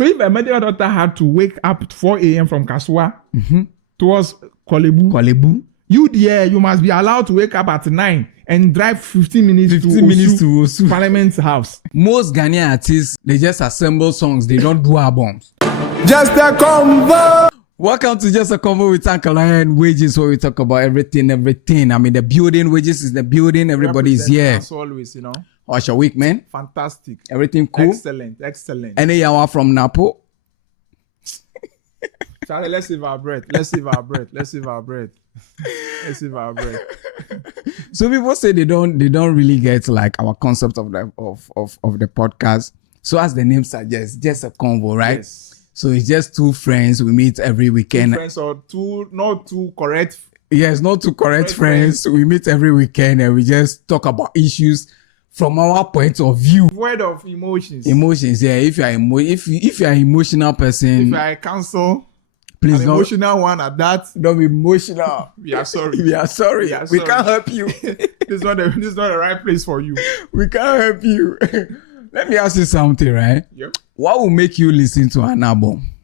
So if a medical doctor had to wake up at 4 a.m. from Kasua towards Kolebu, you must be allowed to wake up at 9 and drive 15 minutes to Osu, Parliament House. Most Ghanaian artists, they just assemble songs. They don't do albums. Just a Convo. Welcome to Just a Convo with Uncle Lion Wages, where we talk about everything. I mean, the building, wages is the building. Everybody's here. As always, you know. How's your week, man? Fantastic. Everything cool? Excellent. Any yawa from Napo? Charlie, let's save our breath. So people say they don't really get like our concept of the podcast. So as the name suggests, just a convo, right? Yes. So it's just two friends we meet every weekend. Two friends or not too correct. Yes, not two correct friends. We meet every weekend and we just talk about issues from our point of view. Word of emotions. Emotions, yeah. If you are if you are an emotional person, if you are a counsel, please an don't. Emotional one at that. Don't be emotional. We are sorry. We are sorry. We can't help you. This is not the right place for you. We can't help you. Let me ask you something, right? Yep. What will make you listen to an album?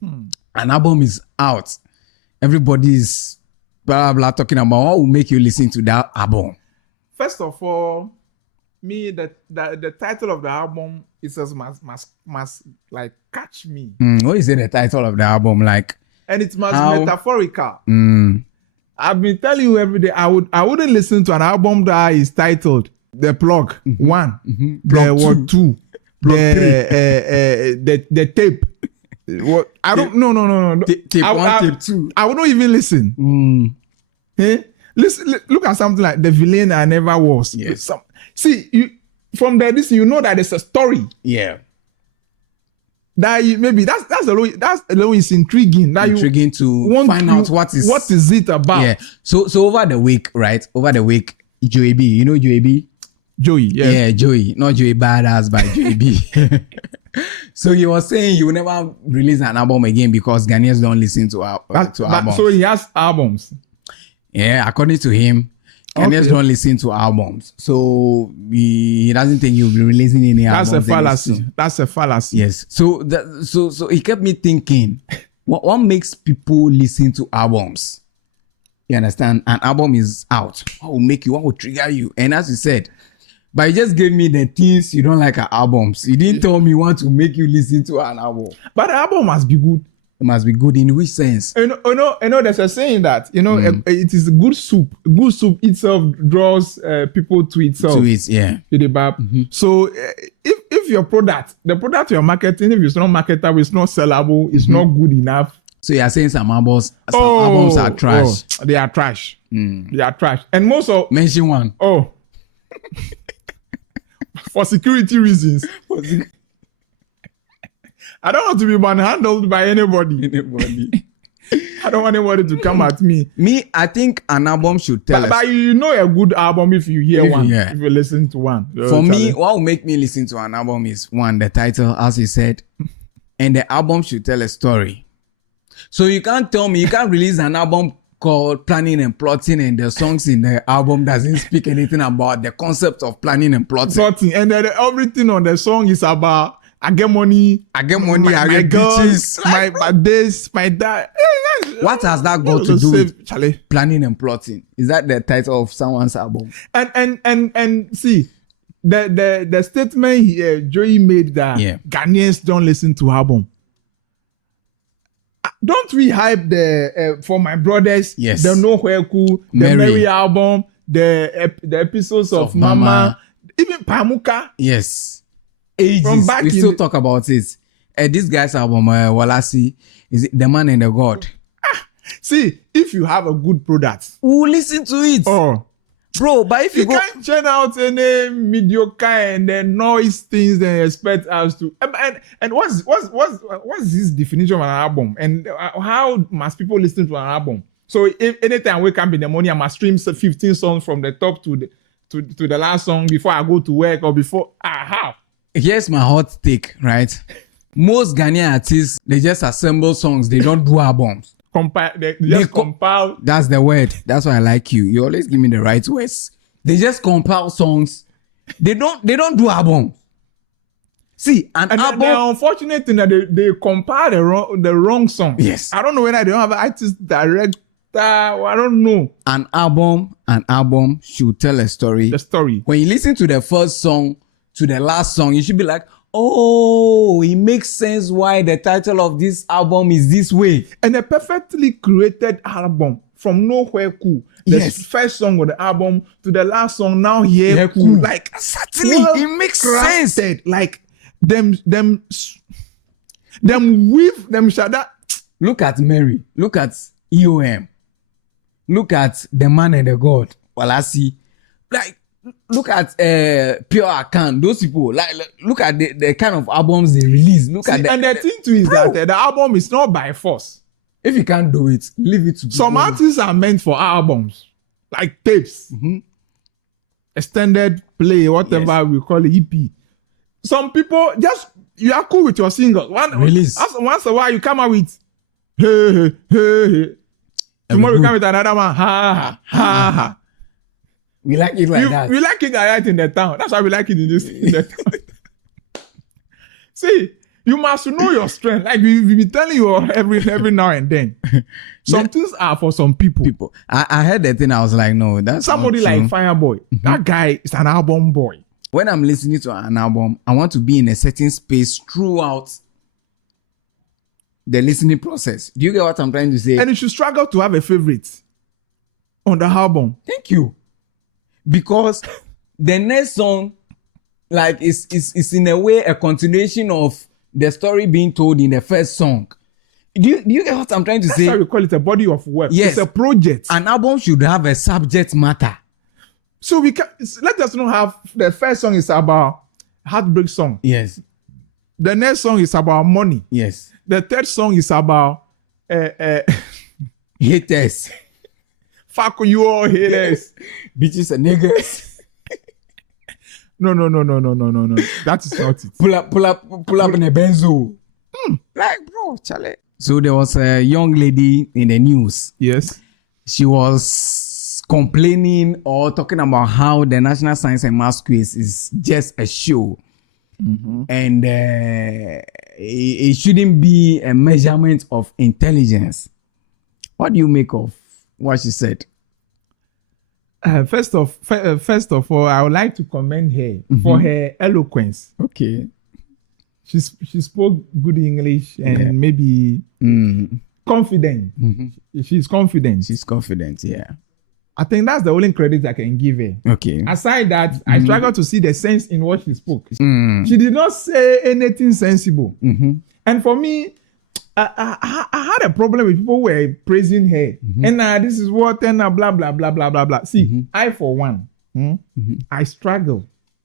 An album is out. Everybody is blah blah talking about what will make you listen to that album. First of all, me the title of the album is must like catch me. What is it? The title of the album like? And it must be metaphorical. I've been telling you every day. I wouldn't listen to an album that is titled The Plug 1, Plug The 2, the tape. What I don't no. Tape 1, tape 2. I wouldn't even listen. Listen, look at something like The Villain I Never Was. Yes. See, you from this you know that it's a story. Yeah. That maybe that's alone is intriguing. That intriguing to find out what is it about. Yeah. So over the week, right? Over the week, Joey B. You know Joey B? Joey, yeah. Yeah, Joey. Not Joey Badass, but Joey B. So he was saying he will never release an album again because Ghanaians don't listen to albums. So he has albums. Yeah, according to him, Ghanaians don't listen to albums. So he doesn't think he'll be releasing any albums. That's a fallacy. Yes. So he kept me thinking, what makes people listen to albums? You understand? An album is out. What will trigger you? And as you said, but you just gave me the things you don't like at albums. You didn't tell me what to make you listen to an album. But the album must be good. It must be good in which sense? You know, there's a saying that, it is good soup. Good soup itself draws people to itself. To it, yeah. So if your the product you're marketing, if it's not marketable, it's not sellable, it's not good enough. So you're saying some albums are trash. They are trash. They are trash. And most of... Mention one. For security reasons. I don't want to be manhandled by anybody. I don't want anybody to come at me. I think an album should tell us. But you know a good album if you hear one. If you listen to one. For me, what will make me listen to an album is one, the title, as he said, and the album should tell a story. So you can't tell me, you can't release an album called Planning and Plotting and the songs in the album doesn't speak anything about the concept of planning and plotting. And then everything on the song is about I get money, I get girls, my this, my that. What has that got to do with planning and plotting? Is that the title of someone's album? And see, the statement Joey made that Ghanaians don't listen to album. Don't we hype the For My Brothers, the Nowhere Cool, the Mary album, the episodes of Mama, even Pamuka? Yes. Ages. We still talk about it. This guy's album, Walasi, is it The Man and the God? See, if you have a good product, we'll listen to it. Bro, but if you can't churn out any mediocre and then noise things and expect us to and what's this definition of an album and how must people listen to an album? So if anytime I wake up in the morning, I must stream 15 songs from the top to the last song before I go to work or before how? Here's my hot take, right? Most Ghanaian artists, they just assemble songs. They don't do albums. They compile. That's the word. That's why I like you. You always give me the right words. They just compile songs. They don't do albums. See, an And album. the unfortunate thing that they compare the wrong song. Yes. I don't know whether they don't have an artist director. I don't know An album should tell a story. the story. When you listen to the first song to the last song, you should be like, oh, it makes sense why the title of this album is this way. And a perfectly created album from nowhere cool. The Yes. first song of the album to the last song now here Yeah, cool. cool. Like Certainly, well it makes sense. crafted. Like them weave them shada. Look at Mary. Look at EOM. Look at The Man and the God. Walasi. Like, look at Pure Akan. Those people. Like look at the kind of albums they release. Look at And the thing too is that the album is not by force. if you can't do it, leave it to people. Some artists are meant for albums, like tapes, extended play, whatever we call it, EP. Some people just you are cool with your singles. Release. Once a while you come out with hey hey hey hey. Tomorrow you come with another one ha ha ha ha. We like it like that. We like it right in the town. That's why we like it in the town. See, you must know your strength. Like we be telling you every now and then. Some things are for some people. I heard that thing. I was like, no, that's Somebody not true. like Fireboy. That guy is an album boy. When I'm listening to an album, I want to be in a certain space throughout the listening process. Do you get what I'm trying to say? And you should struggle to have a favorite on the album. Thank you. Because the next song, like, is in a way a continuation of the story being told in the first song. Do you get what I'm trying to That's say? why we call it a body of work. Yes. It's a project. An album should have a subject matter. So we can let us not have the first song is about heartbreak song. Yes. The next song is about money. Yes. The third song is about Haters. fuck you all haters. Bitches and niggas. No. That is not it. pull up in a benzo. Like, bro, Charlie. So there was a young lady in the news. Yes. She was complaining or talking about how the National Science and Maths Quiz is just a show. And it shouldn't be a measurement of intelligence. What do you make of what she said? First of all, I would like to commend her for her eloquence. Okay. She spoke good English and maybe confident. She's confident. She's confident, yeah. I think that's the only credit I can give her. Okay. Aside that, I struggle to see the sense in what she spoke. She did not say anything sensible. And for me, I had a problem with people who were praising her. And this is what, and blah, blah, blah, blah, blah, blah. See, I, for one, I struggle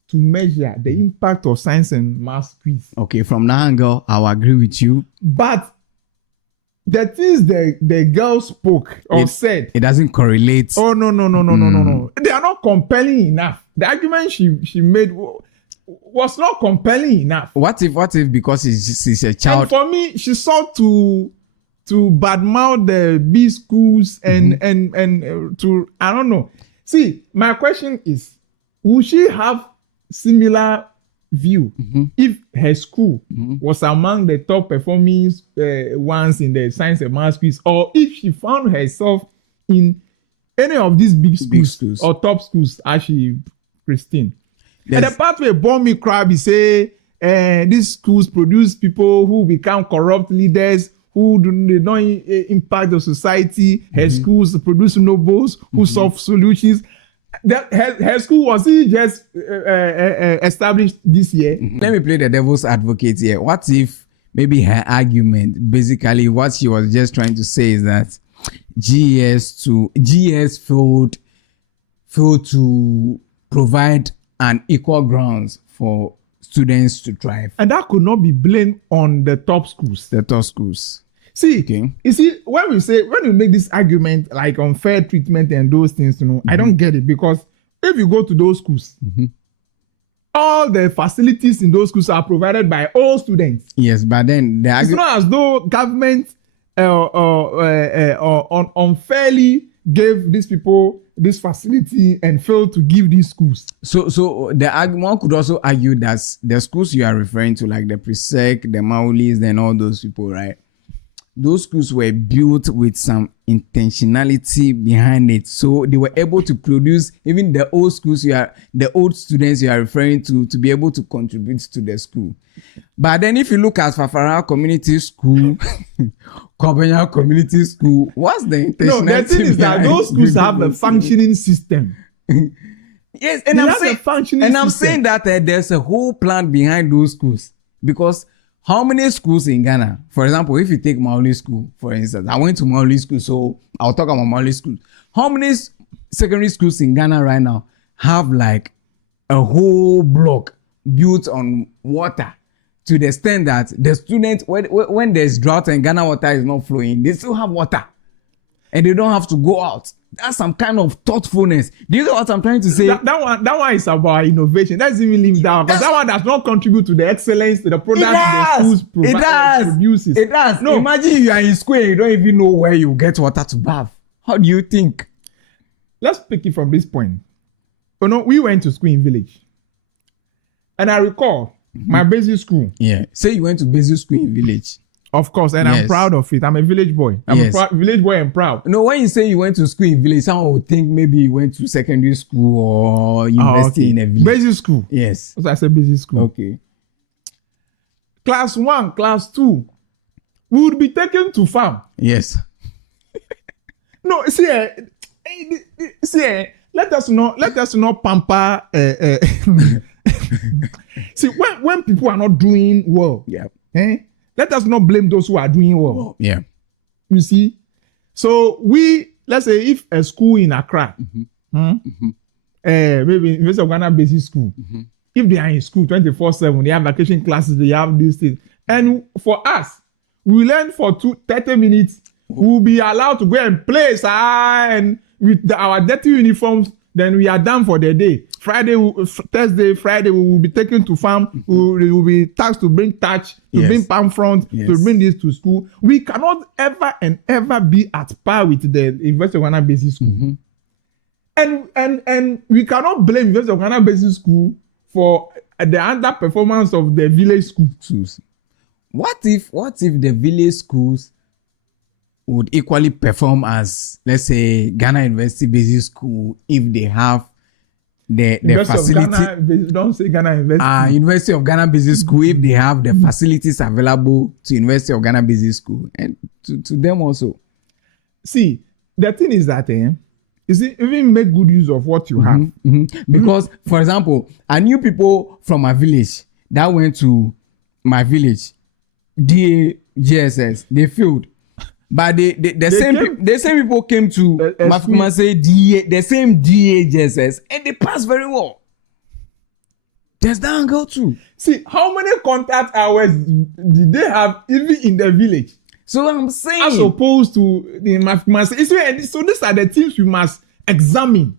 to measure the impact of science and maths quiz. Okay, from that angle, I'll agree with you. But the things the girl spoke or said, It doesn't correlate. oh no. They are not compelling enough. The argument she made was not compelling enough. What if because she's a child? And for me, she sought to badmouth the B schools and to I don't know. See, my question is, will she have similar view if her school was among the top performing ones in the science and maths quiz, or if she found herself in any of these big schools or top schools as she Christine? And the part where bomb me crab is say these schools produce people who become corrupt leaders who they don't impact the society. Her schools produce nobles who solve solutions. That her school was just established this year. Let me play the devil's advocate here. What if maybe her argument, basically what she was just trying to say is that GS failed to provide an equal grounds for students to thrive. And that could not be blamed on the top schools. The top schools. See, Okay. you see, when we make this argument like unfair treatment and those things, I don't get it, because if you go to those schools, all the facilities in those schools are provided by all students. Yes, but then the It's argument. not as though government unfairly gave these people this facility and failed to give these schools. So the argument could also argue that the schools you are referring to, like the Presec, the Maulis, and all those people, right? Those schools were built with some intentionality behind it, so they were able to produce even the old schools the old students you are referring to be able to contribute to the school. But then if you look at Fafara Community School, Kobenya Community School, what's the intentionality? No, the thing is that those schools have a functioning system. Yes, and I'm saying that there's a whole plan behind those schools, because how many schools in Ghana, for example, if you take Maoli School, for instance, I went to Maoli School, so I'll talk about Maoli School. How many secondary schools in Ghana right now have like a whole block built on water, to the extent that the students, when there's drought and Ghana water is not flowing, they still have water and they don't have to go out? That's some kind of thoughtfulness. Do you know what I'm trying to say? That one is about innovation. That's even leave down, because that one does not contribute to the excellence, to the product the schools produces. It does. No. Imagine you are in school and you don't even know where you get water to bath. How do you think? Let's pick it from this point. You know, we went to school in village, and I recall my basic school. Yeah. Say you went to basic school in village. Of course, and Yes. I'm proud of it. I'm a village boy. I'm Yes. a village boy and proud. No, when you say you went to school in village, someone would think maybe you went to secondary school or university in a village. Basic school. Yes. So I said basic school. Okay. Class 1, class 2, we would be taken to farm. Yes. No, let us not pamper. See, when people are not doing well, Yeah. let us not blame those who are doing well. Yeah. You see, so let's say if a school in Accra, maybe University of Ghana Basic School, if they are in school 24/7, they have vacation classes, they have these things, and for us, we learn for 30 minutes. We will be allowed to go and play, and with our dirty uniforms, then we are done for the day. Thursday, Friday, we will be taken to farm. We will be tasked to bring touch, to Yes. bring palm front, Yes. to bring this to school. We cannot ever be at par with the University of Ghana Basic School. And we cannot blame University of Ghana Basic School for the underperformance of the village schools. What if the village schools would equally perform as, let's say, Ghana University Basic School, if they have the University facility? of Ghana, don't say Ghana University. University of Ghana Basic School, if they have the facilities available to University of Ghana Basic School, and to them also. See, the thing is that is it even make good use of what you have. Because, for example, I knew people from my village that went to my village, DA, GSS, they failed. But the same people came to Mafumase DA, the same DA, GSS, and they passed very well. There's that angle too. See, how many contact hours did they have even in the village? So I'm saying, As opposed to the Mafumase. So these are the things we must examine.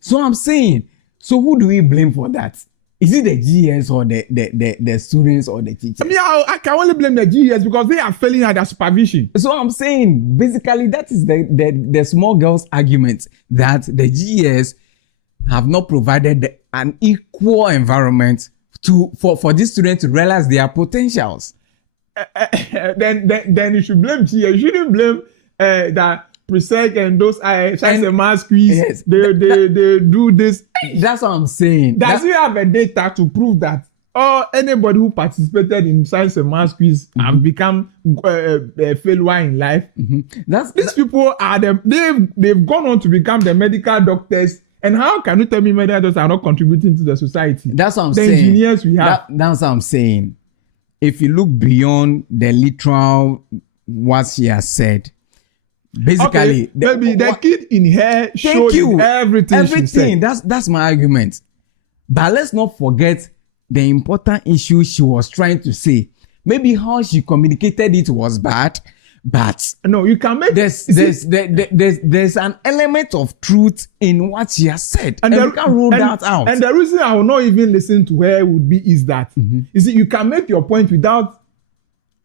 So I'm saying, so who do we blame for that? Is it the GS or the students or the teachers? I mean, I can only blame the GS because they are failing at their supervision. So I'm saying, basically, that is the small girls' argument that the GS have not provided an equal environment for these students to realize their potentials. Then you should blame GS. You shouldn't blame that Presec and those science and math quiz. Yes. They do this. That's what I'm saying. Does he have a data to prove that anybody who participated in science and math quiz have become a failure in life? These people are they've gone on to become the medical doctors. And how can you tell me medical doctors are not contributing to the society? That's what I'm the saying. The engineers we have. That's what I'm saying. If you look beyond the literal what she has said, basically, the kid in her showed everything she said. That's my argument. But let's not forget the important issue she was trying to say. Maybe how she communicated it was bad, but no, you can make there's an element of truth in what she has said, and we can rule that out. And the reason I will not even listen to her would be is that you see, you can make your point without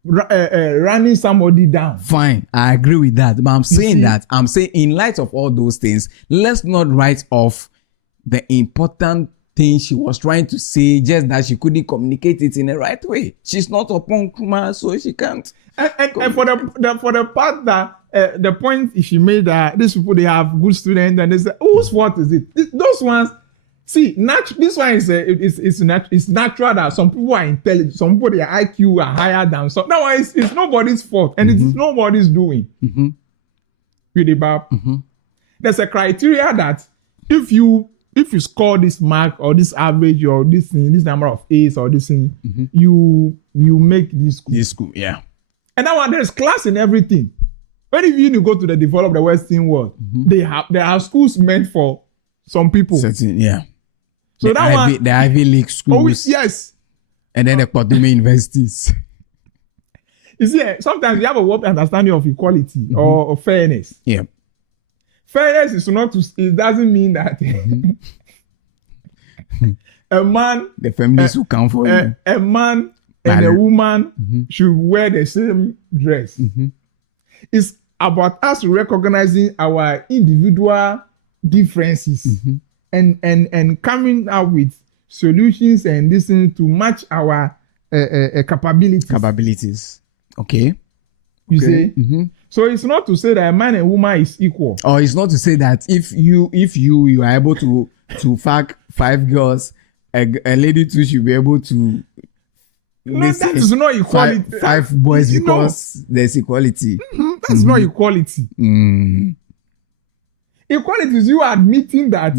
running somebody down. Fine, I agree with that. But I'm saying in light of all those things, let's not write off the important thing she was trying to say, just that she couldn't communicate it in the right way. She's not a punk woman, so she can't. And for the part that the point she made that these people, they have good students, and they say, whose fault is it? Those ones. See, this one is it's natural that some people are intelligent, some people their IQ are higher than some. That one it's nobody's fault, and it's nobody's doing. With the Bab, there's a criteria that if you score this mark or this average or this thing, this number of A's or this thing, you make this school. This school, yeah. And that one, there's class in everything. When you go to the developed, the Western world, there are schools meant for some people. Certain, yeah. So the that Ivy, the Ivy League schools. Oh, yes. And then the Kwadime universities. You see, sometimes you have a warped understanding of equality or fairness. Yeah. Fairness is not to, it doesn't mean that a man, the feminists who come for you. A man and a woman should wear the same dress. It's about us recognizing our individual differences and coming out with solutions and listening to match our capabilities. Okay. You see? So it's not to say that a man and woman is equal. Or it's not to say that if you are able to fuck 5 girls, a lady too should be able to. No, that is not equality. Five boys because there's equality. That's not equality. Equality is you admitting that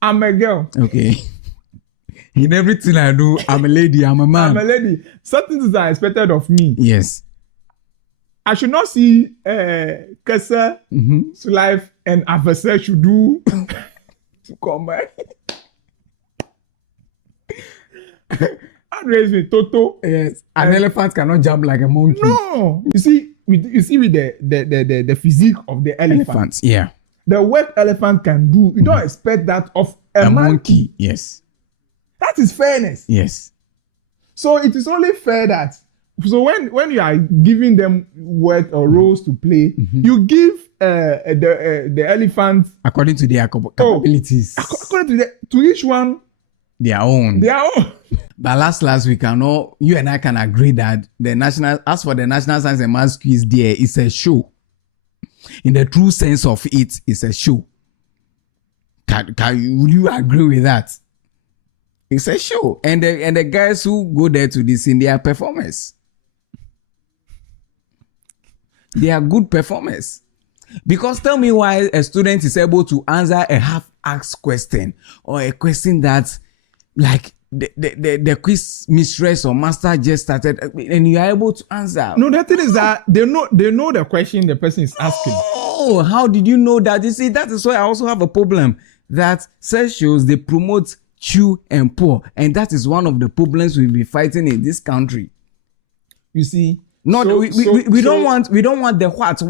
I'm a girl. Okay. In everything I do, I'm a lady, I'm a man. I'm a lady. Certain things are expected of me. Yes. I should not see Kesa, life, and Afese should do to combine. Raise me, Toto. Yes. An elephant cannot jump like a monkey. No. You see with the physique of the elephant. Yeah. The work elephant can do, you don't expect that of a monkey. Yes. That is fairness. Yes. So it is only fair that, so when you are giving them work or roles to play, you give the elephant according to their capabilities. According to each one their own. But last we cannot, you and I can agree that as for the National Science and Maths quiz, there is a show. In the true sense of it, it's a show. Would you agree with that? It's a show. And the guys who go there to this in their performers. They are good performers. Because tell me why a student is able to answer a half-asked question or a question that like the quiz mistress or master just started and you are able to answer. No, the thing is that they know the question the person is asking. Oh, how did you know that? You see, that is why I also have a problem that such shows they promote chew and poor, and that is one of the problems we'll be fighting in this country. You see, we don't want the what.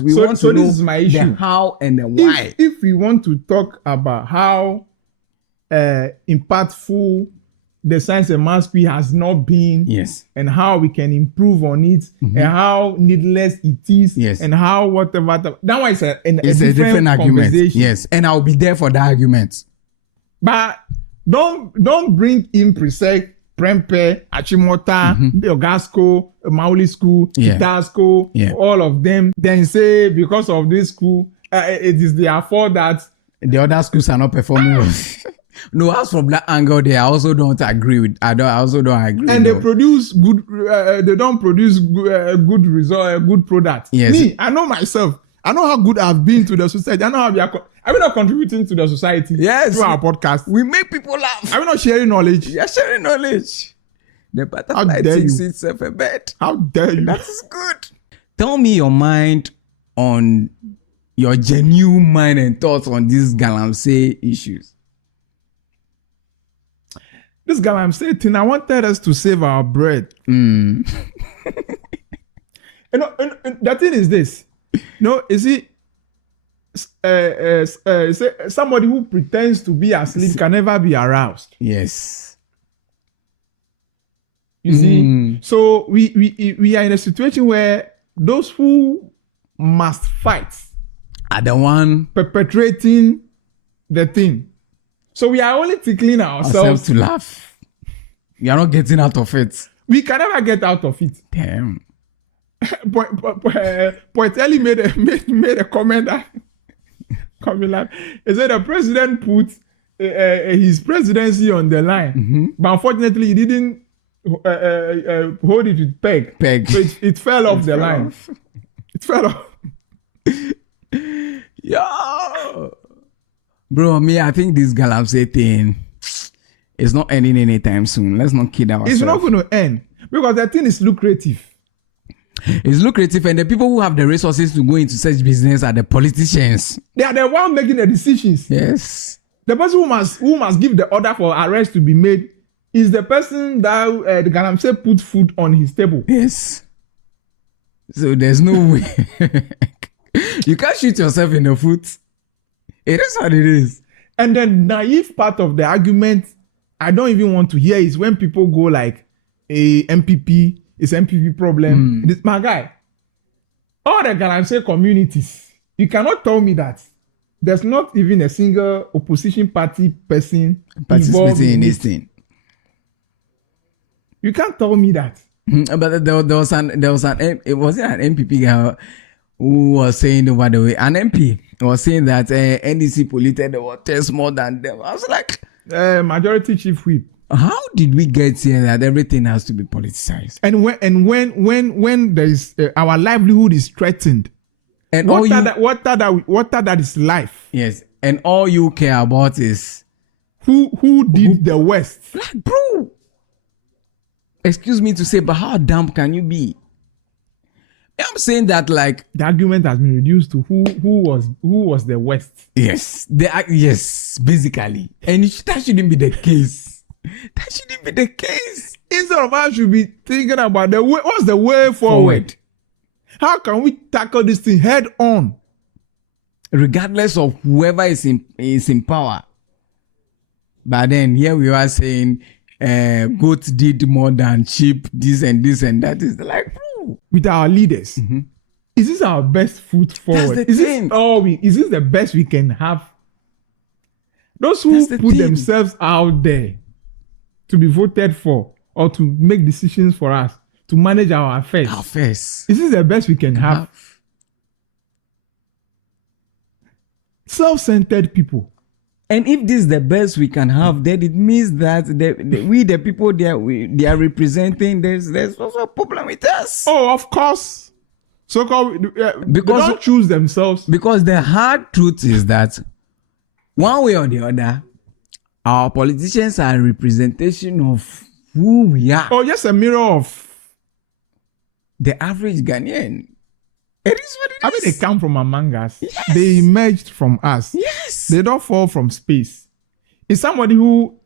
We want to know this is my issue. The how and the why. If we want to talk about how impactful the science and maths quiz has not been, yes, and how we can improve on it, and how needless it is, yes, and how whatever. That one is a different argument. Yes, and I'll be there for the argument. But don't bring in Presec, Prempe, Achimota, Ogasco, Mauli School, Itasco, all of them. Then say because of this school, it is their fault that the other schools are not performing well. No, as from that angle, I also don't agree with. I also don't agree. And they produce good. They don't produce good result, good product. Yes. Me, I know myself. I know how good I've been to the society. I know how we are. Are we not contributing to the society? Yes. Through our podcast, we make people laugh. Are we not sharing knowledge? We are sharing knowledge. The butterfly thinks itself a bed. How dare you? That is good. Tell me your mind on your genuine mind and thoughts on these Galamsey issues. This Galamsey thing, I wanted us to save our bread. And the thing is this. Is it somebody who pretends to be asleep can never be aroused? Yes. You see, so we are in a situation where those who must fight are the one perpetrating the thing. So we are only tickling ourselves to laugh. You are not getting out of it. We can never get out of it. Damn. Poetelli made a comment that he said the president put his presidency on the line, but unfortunately he didn't hold it with peg. So it fell off the line. It fell off. Yeah. Bro, I think this Galamsey thing is not ending anytime soon. Let's not kid ourselves. It's not going to end because the thing is lucrative. It's lucrative, and the people who have the resources to go into such business are the politicians. They are the ones making the decisions. Yes. The person who must give the order for arrest to be made is the person that the Galamsey put food on his table. Yes. So there's no way. You can't shoot yourself in the foot. It is what it is. And the naive part of the argument I don't even want to hear is when people go like a MPP, it's MPP problem. This, my guy, all the Galamsey communities, you cannot tell me that there's not even a single opposition party person participating in this thing. You can't tell me that. But there was an MPP guy who was saying over the way, an MP was saying that NDC polluted the waters more than them. I was like, majority chief whip. How did we get here that everything has to be politicized? And when there is our livelihood is threatened, and what that is life. Yes, and all you care about is who did the worst. Like, bro, excuse me to say, but how dumb can you be? I'm saying that like the argument has been reduced to who was the worst. Yes, yes, basically, and that shouldn't be the case. That shouldn't be the case. Instead of us should be thinking about what's the way forward. How can we tackle this thing head on, regardless of whoever is in power? But then here we are saying, goats did more than sheep. This and that is like, bro. With our leaders, is this our best foot forward? Is this the best we can have? Those who put themselves out there to be voted for or to make decisions for us, to manage our affairs. Is this the best we can have? Self-centered people. And if this is the best we can have, then it means that we, the people they are representing, there's also a problem with us. Oh, of course. So because they don't choose themselves. Because the hard truth is that one way or the other, our politicians are a representation of who we are. Oh, just a mirror of the average Ghanaian. It is what it is. I mean, they come from among us. Yes. They emerged from us. Yes. They don't fall from space. It's somebody who,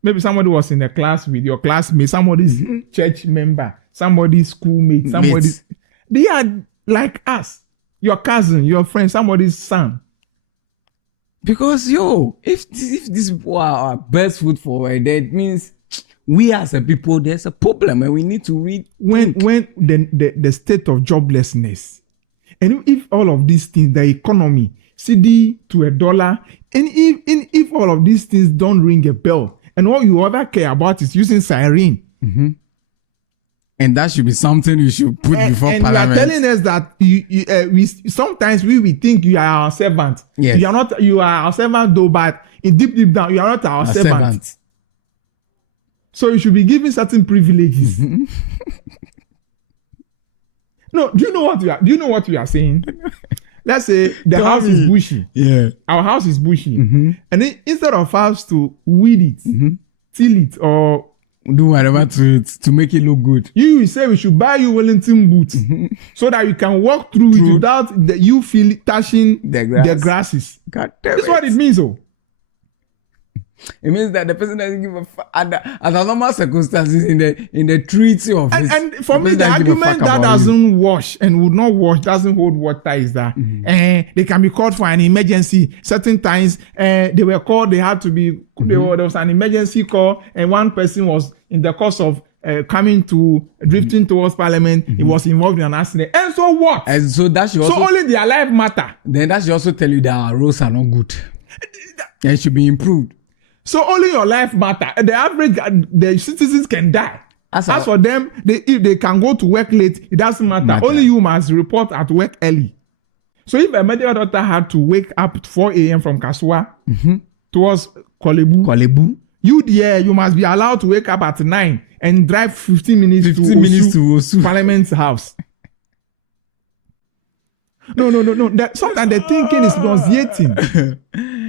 maybe somebody was in a class with your classmate, somebody's church member, somebody's schoolmate, somebody's. They are like us. Your cousin, your friend, somebody's son. Because if these people are our best foot forward, that means we as a people, there's a problem and we need to read. When the state of joblessness, and if all of these things, the economy, CD to $1, and if all of these things don't ring a bell, and all you ever care about is using siren. And that should be something you should put before and Parliament. And you are telling us that we sometimes we think you are our servant. Yes. You are not. You are our servant, though, but in deep down, you are not our servant. So you should be given certain privileges. No, do you know what we are saying? Let's say the house is bushy. Yeah. Our house is bushy. And then instead of us to weed it, till it, or do whatever to make it look good, you say we should buy you Wellington boots so that you can walk through it without you feel touching the grasses. God damn That's what it means, oh. It means that the person doesn't give a fuck under normal circumstances in the treaty of his, and for me the argument that doesn't wash and would not wash, doesn't hold water, is that they can be called for an emergency. Certain times they were called, they had to be there was an emergency call, and one person was in the course of drifting towards parliament. He was involved in an accident. And so what? And so that should also, so only their life matter. Then that should also tell you that our roads are not good. It should be improved. So only your life matter. The average, the citizens can die. As for them, if they can go to work late, it doesn't matter. Only you must report at work early. So if a medical doctor had to wake up at 4 a.m. from Kasua towards Kolebu, you must be allowed to wake up at 9 and drive 15 minutes to Osu, Parliament's house. No. Sometimes the thinking is nauseating.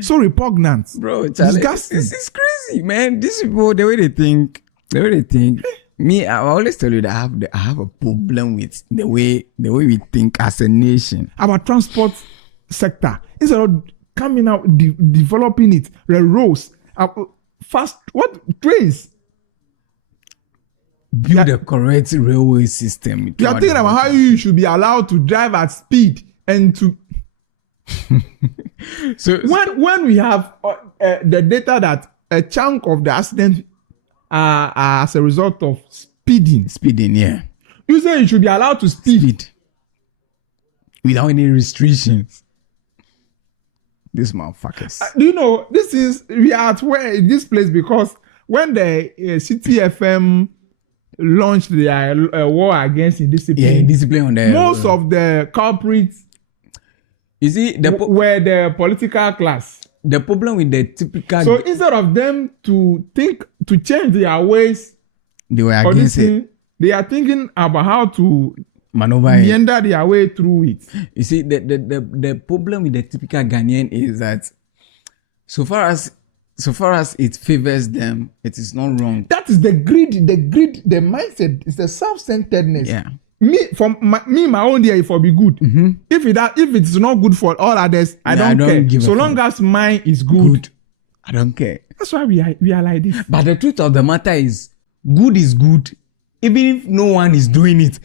So repugnant. Bro, Charlie, disgusting. This is crazy, man. These people, the way they think. Me, I always tell you that I have a problem with the way we think as a nation. Our transport sector, instead of coming out, developing it, railroads, trains. Build a correct railway system. You are thinking about how you should be allowed to drive at speed and to. So when we have the data that a chunk of the accidents are as a result of speeding. Yeah. You say you should be allowed to speed without any restrictions. These motherfuckers. Do you know we are at this place because when the CTFM launched their war against indiscipline, on the most of the culprits were the political class. The problem with the typical... So instead of them to change their ways, they were against it. They are thinking about how to meander their way through it. You see, the problem with the typical Ghanaian is that so far as it favors them, it is not wrong. That is the greed, the mindset. It's the self-centeredness. Yeah. My own day for be good. Mm-hmm. If it's not good for all others, I don't care. So long as mine is good, I don't care. That's why we are like this. But the truth of the matter is good, even if no one is doing it.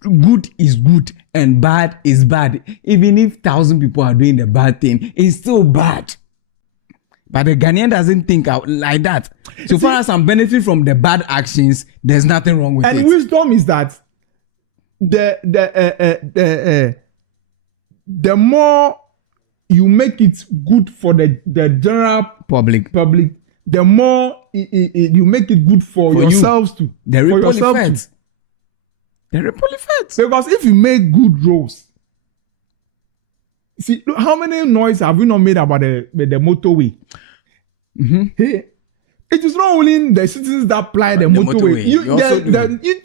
Good is good and bad is bad. Even if 1,000 people are doing the bad thing, it's still bad. But the Ghanaian doesn't think out like that. So far as I'm benefiting from the bad actions, there's nothing wrong with it. And wisdom is that the more you make it good for the general public, the more you make it good for yourselves too. The ripple effect. Because if you make good roads, see how many noise have we not made about the motorway? Mm-hmm. Hey, it is not only the citizens that ply the motorway.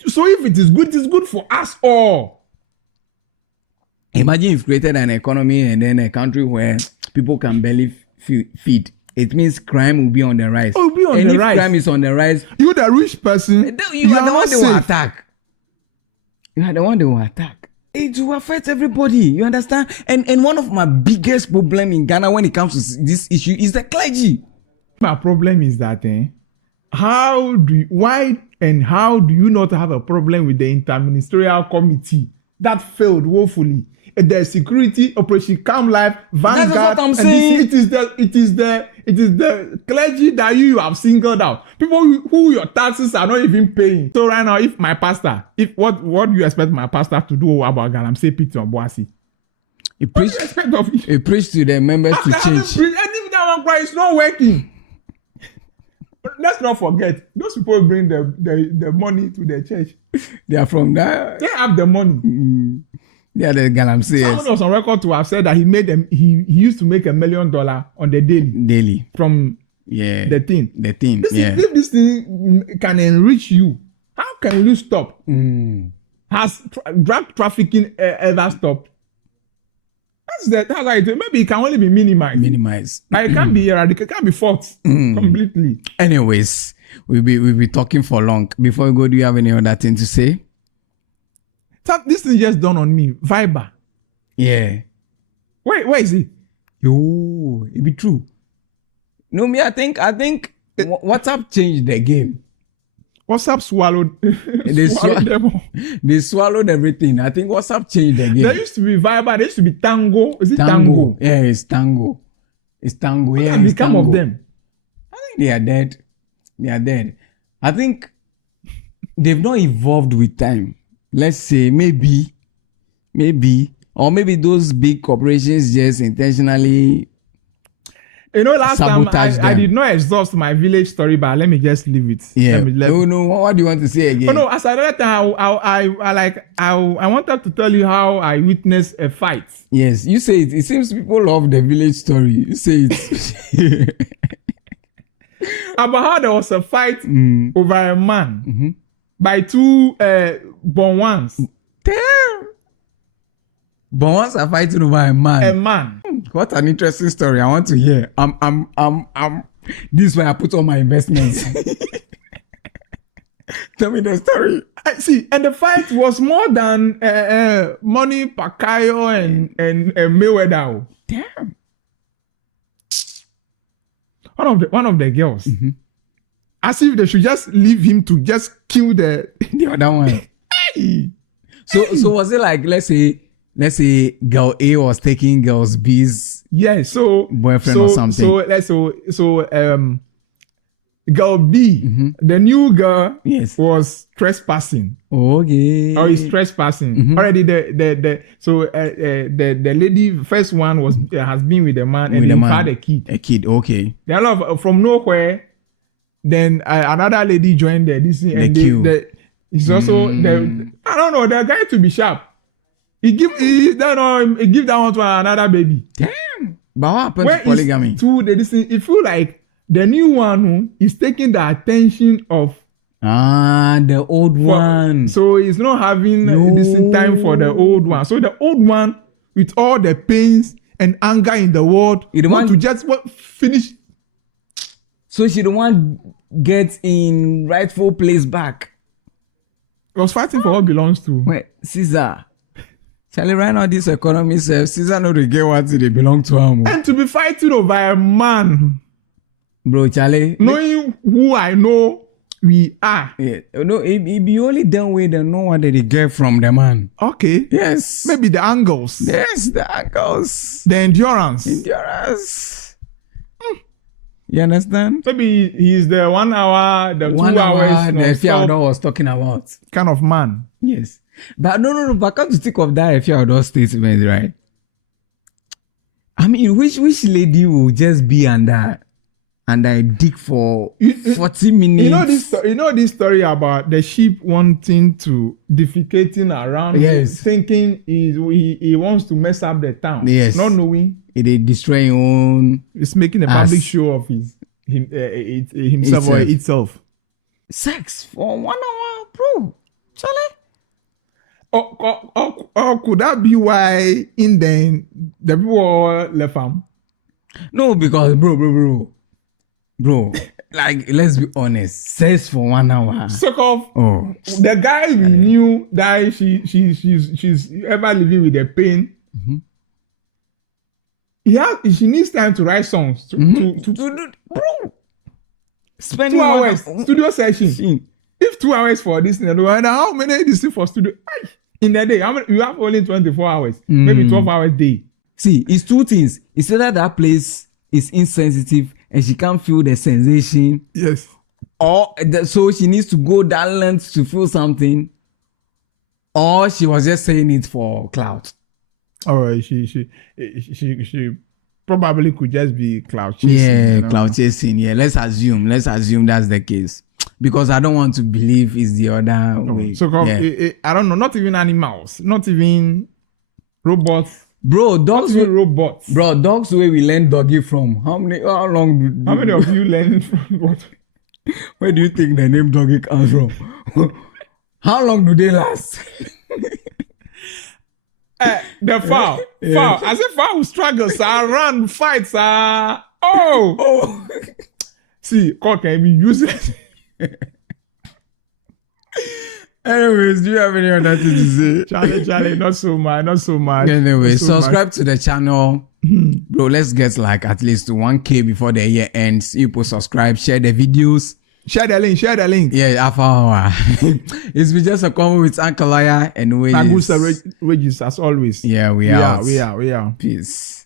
So if it is good for us all. Imagine you've created an economy and then a country where people can barely feed. It means crime will be on the rise. Oh, it will be on the rise. If crime is on the rise, you the rich person, you are the one they will attack. You are the one they will attack. It will affect everybody. You understand? And one of my biggest problem in Ghana when it comes to this issue is the clergy. My problem is that why do you not have a problem with the interministerial committee that failed woefully? The security operation Calm Life, Vanguard, that's what I'm saying. It is the clergy that you have singled out. People who your taxes are not even paying. So right now, if my pastor, what do you expect my pastor to do about Galamsey, Peter, or Boasi? He preached to the members to change. And if that one cry is not working. Let's not forget, those people bring the money to the church. They are from there. They have the money. Mm. They are the Galamsey. Someone was on record to have said that he used to make $1 million on the daily from the thing. If this thing can enrich you, how can you stop? Has drug trafficking ever stopped? That's how I do. Maybe it can only be minimized. But it can't be eradicated. It can't be fought completely. Anyways, we'll be talking for long. Before we go, do you have any other thing to say? This thing just dawned on me. Viber. Yeah. Where is it? Yo, it be true. No, me, I think WhatsApp changed the game. WhatsApp swallowed them all. They swallowed everything. I think WhatsApp changed the game. There used to be Viber. There used to be Tango. Is it Tango? Yeah, it's Tango. It's Tango. What yeah, has become of them? I think they are dead. I think they've not evolved with time. Let's say maybe, or maybe those big corporations just intentionally. You know, last time Sabotage I them. did not exhaust my village story, but let me just leave it. Yeah. Let me, No. What do you want to say again? Oh no! As another time, I wanted to tell you how I witnessed a fight. Yes, you say it. It seems people love the village story. You say it. About how there was a fight over a man Mm-hmm. by two born ones. Damn. But once I fighting over a man. A man. What an interesting story. I want to hear. This is where I put all my investments. Tell me the story. I see, and the fight was more than money, Pacquiao and Mayweather. Damn. One of the girls, as if they should just leave him to just kill the other one. Hey! So was it like let's say girl A was taking girls B's boyfriend or something? So girl B, the new girl Yes. was trespassing. Okay. Or is trespassing already? The lady first one has been with the man and he had a kid. A kid. Okay. There are a lot of, from nowhere. Then another lady joined this thing, and queue. it's also the I don't know, the guy to be sharp. He give that one to another baby. Damn. But what happened Where to polygamy? It feel like the new one is taking the attention of The old one. So he's not having this time for the old one. So the old one, with all the pains and anger in the world, want to just finish. So she don't want get in rightful place back. He was fighting for what belongs to. Wait, Caesar. Charlie, right now this economy says Caesar no dey get what they belong to him. And to be fighting over a man. Bro, Charlie. Knowing who I know we are. Yeah. No, it be only them way they know what they get from the man. Okay. Yes. Maybe the angles. Yes, the angles. The endurance. You understand? Maybe he's the 1 hour, the 2 hours. The Efia Odo was talking about. Kind of man. Yes. But no. But come to think of that Efia Odo statement, right? I mean, which lady will just be under a dick for 40 minutes? You know this story about the sheep wanting to defecating around, yes, thinking he wants to mess up the town. Yes. Not knowing it destroy your own. It's making a public show of himself or itself. Sex for 1 hour, bro. Charlie. Or could that be why in the people all left him? No, because bro, like let's be honest, sex for 1 hour. The guy we knew that she's ever living with the pain. She needs time to write songs to bro. Spending 2 hours studio session. If 2 hours for this, how many this for studio? In the day, you have only 24 hours, maybe 12 hours day. See, it's two things. It's either that place is insensitive and she can't feel the sensation. Yes. Or so she needs to go that length to feel something. Or she was just saying it for clout. Or she probably could just be clout chasing. Yeah, clout chasing. Yeah, let's assume that's the case. Because I don't want to believe it's the other way. So I don't know, not even animals, not even robots. Bro, dogs not even robots. Bro, dogs where we learn doggy from. How many of you learn from what? Where do you think the name doggy comes from? How long do they last? The fowl. Fowl. I said fowl struggles, run, fights, See, cock can be useless. Anyways, do you have any other thing to say? Charlie, not so much. Anyway, subscribe to the channel. Bro, let's get like at least 1K before the year ends. You put subscribe, share the videos. Share the link. Yeah, half hour. It's been just a convo with Uncle Aya and Nagusa Regis as always. Yeah, we are. We are. Peace.